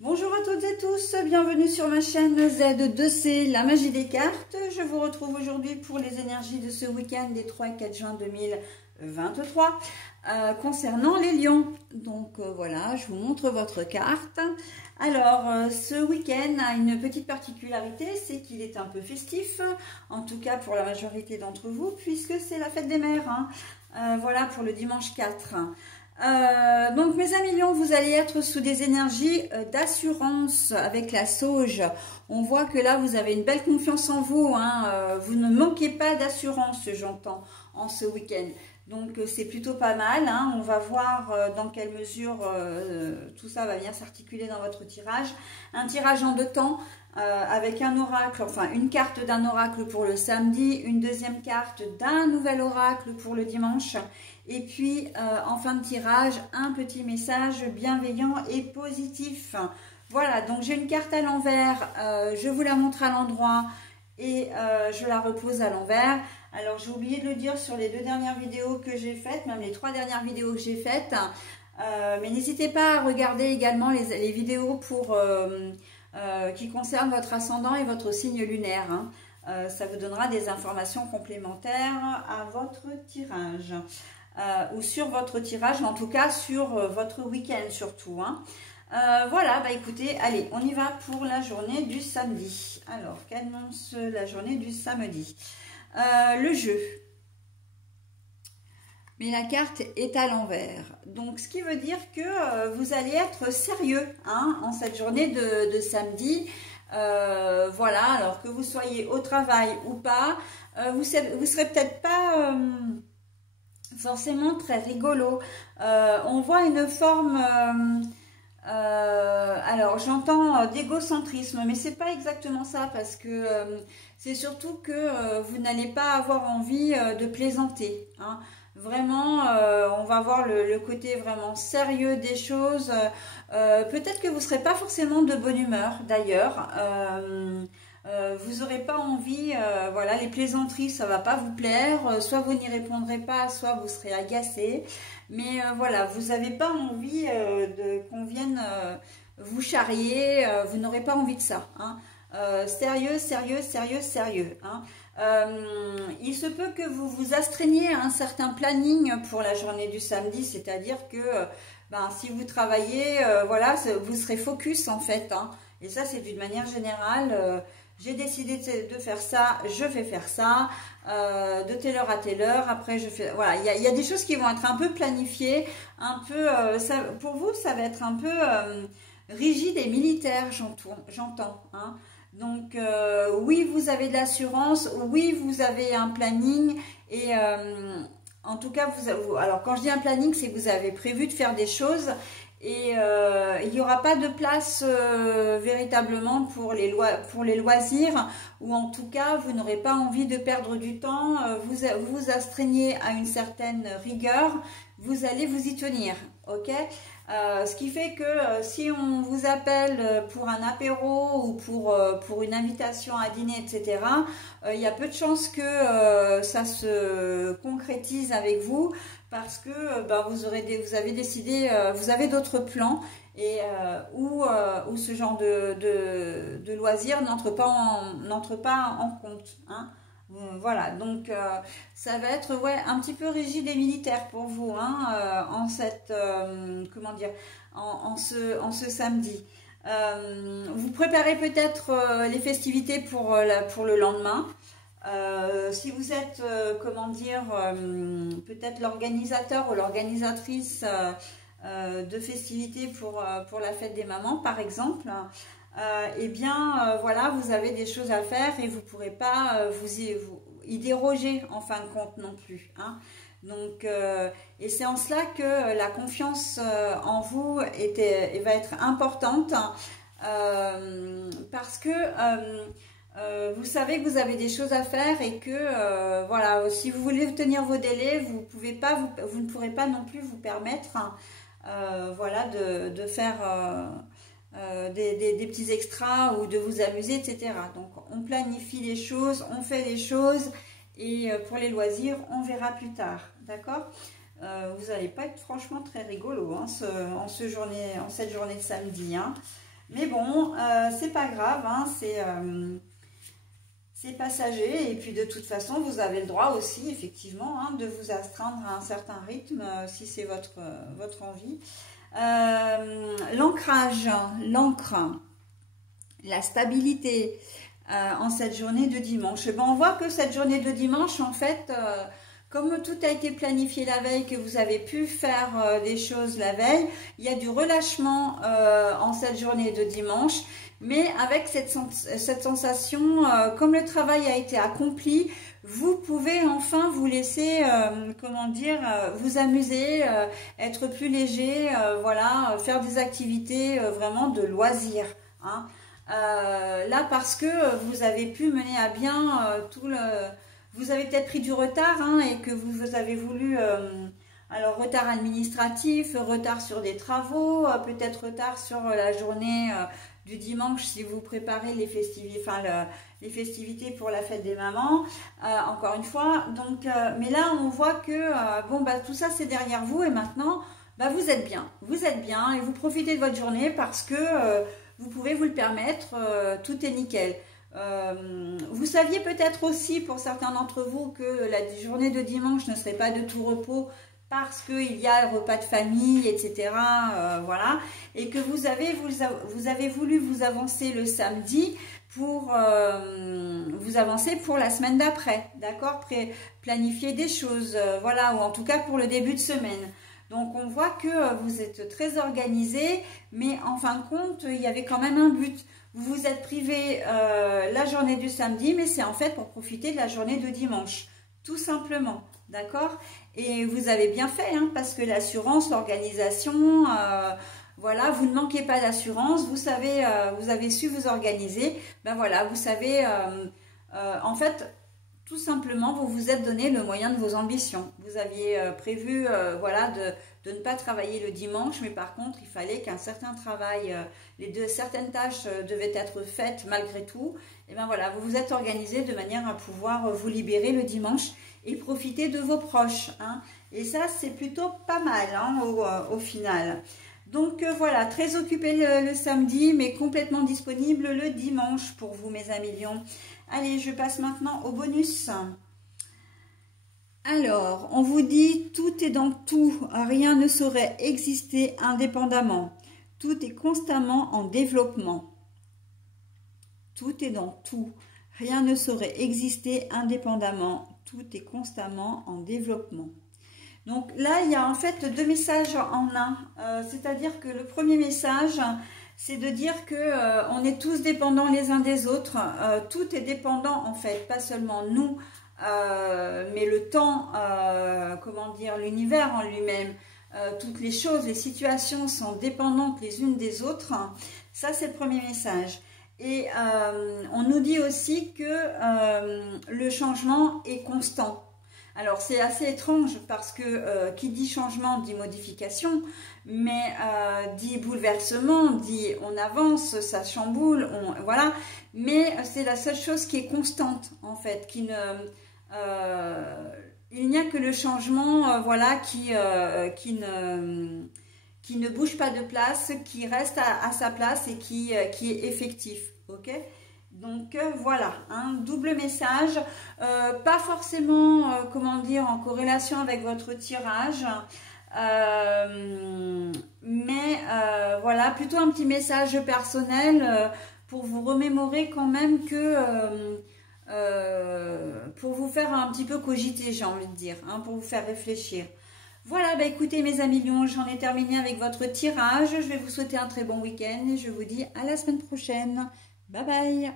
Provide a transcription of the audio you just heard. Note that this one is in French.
Bonjour à toutes et tous, bienvenue sur ma chaîne Z2C, la magie des cartes. Je vous retrouve aujourd'hui pour les énergies de ce week-end des 3 et 4 juin 2023 concernant les lions. Donc voilà, je vous montre votre carte. Alors, ce week-end a une petite particularité, c'est qu'il est un peu festif, en tout cas pour la majorité d'entre vous, puisque c'est la fête des mères. Voilà pour le dimanche 4. Donc mes amis lions, vous allez être sous des énergies d'assurance avec la sauge. On voit que là vous avez une belle confiance en vous, vous ne manquez pas d'assurance, j'entends, en ce week-end. Donc c'est plutôt pas mal, on va voir dans quelle mesure tout ça va venir s'articuler dans votre tirage. Un tirage en 2 temps avec un oracle, enfin une carte d'un oracle pour le samedi, une deuxième carte d'un nouvel oracle pour le dimanche. Et puis, en fin de tirage, un petit message bienveillant et positif. Voilà, donc j'ai une carte à l'envers, je vous la montre à l'endroit et je la repose à l'envers. Alors, j'ai oublié de le dire sur les 2 dernières vidéos que j'ai faites, même les 3 dernières vidéos que j'ai faites. Mais n'hésitez pas à regarder également les vidéos qui concernent votre ascendant et votre signe lunaire. Ça vous donnera des informations complémentaires à votre tirage. Ou sur votre tirage, en tout cas sur votre week-end surtout. Voilà, bah écoutez, allez, on y va pour la journée du samedi. Alors, qu'annonce la journée du samedi? Le jeu. Mais la carte est à l'envers. Donc, ce qui veut dire que vous allez être sérieux en cette journée de samedi. Voilà, alors que vous soyez au travail ou pas, vous serez peut-être pas... forcément très rigolo. On voit une forme, alors j'entends d'égocentrisme, mais c'est pas exactement ça parce que c'est surtout que vous n'allez pas avoir envie de plaisanter. Vraiment, on va voir le côté vraiment sérieux des choses. Peut-être que vous ne serez pas forcément de bonne humeur d'ailleurs. Vous n'aurez pas envie, voilà, les plaisanteries, ça va pas vous plaire, soit vous n'y répondrez pas, soit vous serez agacé, mais voilà, vous n'avez pas envie qu'on vienne vous charrier, vous n'aurez pas envie de ça, sérieux, sérieux, sérieux, sérieux, il se peut que vous vous astreigniez à un certain planning pour la journée du samedi, c'est-à-dire que si vous travaillez, voilà, vous serez focus en fait, et ça c'est d'une manière générale. J'ai décidé de faire ça, je vais faire ça, de telle heure à telle heure, après je fais... Voilà, il y a des choses qui vont être un peu planifiées, un peu... pour vous, ça va être un peu rigide et militaire, j'entends. Donc, oui, vous avez de l'assurance, oui, vous avez un planning, et en tout cas, alors quand je dis un planning, c'est que vous avez prévu de faire des choses, et il n'y aura pas de place véritablement pour les loisirs, ou en tout cas vous n'aurez pas envie de perdre du temps, vous vous astreignez à une certaine rigueur, vous allez vous y tenir, ok. Ce qui fait que si on vous appelle pour un apéro ou pour une invitation à dîner, etc., il y a peu de chances que ça se concrétise avec vous, parce que vous avez décidé, vous avez d'autres plans, et où ce genre de loisirs n'entre pas en compte. Voilà, donc ça va être un petit peu rigide et militaire pour vous en cette comment dire, en ce samedi. Vous préparez peut-être les festivités pour le lendemain. Si vous êtes, comment dire, peut-être l'organisateur ou l'organisatrice de festivités pour la fête des mamans, par exemple, eh bien, voilà, vous avez des choses à faire et vous ne pourrez pas vous y déroger en fin de compte non plus. Donc, et c'est en cela que la confiance en vous va être importante, parce que vous savez que vous avez des choses à faire et que voilà, si vous voulez tenir vos délais, vous ne pourrez pas non plus vous permettre voilà, de faire des petits extras ou de vous amuser, etc. Donc on planifie les choses, on fait les choses, et pour les loisirs, on verra plus tard, d'accord. Vous n'allez pas être franchement très rigolo en cette journée de samedi. Mais bon, c'est pas grave, hein, c'est passager. Et puis de toute façon, vous avez le droit aussi, effectivement, hein, de vous astreindre à un certain rythme si c'est votre envie. L'ancrage, l'encre, la stabilité en cette journée de dimanche. Et ben, on voit que cette journée de dimanche, en fait, comme tout a été planifié la veille, que vous avez pu faire des choses la veille, il y a du relâchement en cette journée de dimanche, mais avec cette sensation, comme le travail a été accompli, vous pouvez enfin vous laisser, comment dire, vous amuser, être plus léger, voilà, faire des activités vraiment de loisirs, hein. Là, parce que vous avez pu mener à bien vous avez peut-être pris du retard, hein, et que vous avez voulu, alors retard administratif, retard sur des travaux, peut-être retard sur la journée du dimanche si vous préparez les festivités, enfin les festivités pour la fête des mamans, encore une fois. Donc, mais là, on voit que bon, bah, tout ça c'est derrière vous et maintenant, bah, vous êtes bien et vous profitez de votre journée parce que vous pouvez vous le permettre, tout est nickel. Vous saviez peut-être aussi pour certains d'entre vous que la journée de dimanche ne serait pas de tout repos parce qu'il y a le repas de famille, etc. Voilà, et que vous avez voulu vous avancer le samedi pour vous avancer pour la semaine d'après, d'accord, planifier des choses, voilà, ou en tout cas pour le début de semaine. Donc on voit que vous êtes très organisé, mais en fin de compte, il y avait quand même un but. Vous vous êtes privé la journée du samedi, mais c'est en fait pour profiter de la journée de dimanche, tout simplement, d'accord? Et vous avez bien fait, hein, parce que l'assurance, l'organisation, voilà, vous ne manquez pas d'assurance, vous savez, vous avez su vous organiser, ben voilà, vous savez, en fait, tout simplement, vous vous êtes donné le moyen de vos ambitions. Vous aviez prévu, voilà, de ne pas travailler le dimanche, mais par contre, il fallait qu'un certain travail, certaines tâches devaient être faites malgré tout. Et bien voilà, vous vous êtes organisé de manière à pouvoir vous libérer le dimanche et profiter de vos proches, hein. Et ça, c'est plutôt pas mal, hein, au final. Donc voilà, très occupé le samedi, mais complètement disponible le dimanche pour vous, mes amis lions. Allez, je passe maintenant au bonus. Alors, on vous dit, tout est dans tout, rien ne saurait exister indépendamment. Tout est constamment en développement. Tout est dans tout, rien ne saurait exister indépendamment. Tout est constamment en développement. Donc là, il y a en fait deux messages en un. C'est-à-dire que le premier message, c'est de dire que on est tous dépendants les uns des autres. Tout est dépendant en fait, pas seulement nous, mais le temps, comment dire, l'univers en lui-même. Toutes les choses, les situations sont dépendantes les unes des autres. Ça, c'est le premier message. Et on nous dit aussi que le changement est constant. Alors, c'est assez étrange parce que qui dit changement dit modification, mais dit bouleversement, dit on avance, ça chamboule, voilà. Mais c'est la seule chose qui est constante, en fait, il n'y a que le changement, voilà, qui ne bouge pas de place, qui reste à sa place et qui est effectif, ok? Donc voilà, un double message, pas forcément, comment dire, en corrélation avec votre tirage, mais voilà, plutôt un petit message personnel pour vous remémorer quand même que, pour vous faire un petit peu cogiter, j'ai envie de dire, hein, pour vous faire réfléchir. Voilà, bah écoutez mes amis lions, j'en ai terminé avec votre tirage, je vais vous souhaiter un très bon week-end et je vous dis à la semaine prochaine. Bye bye.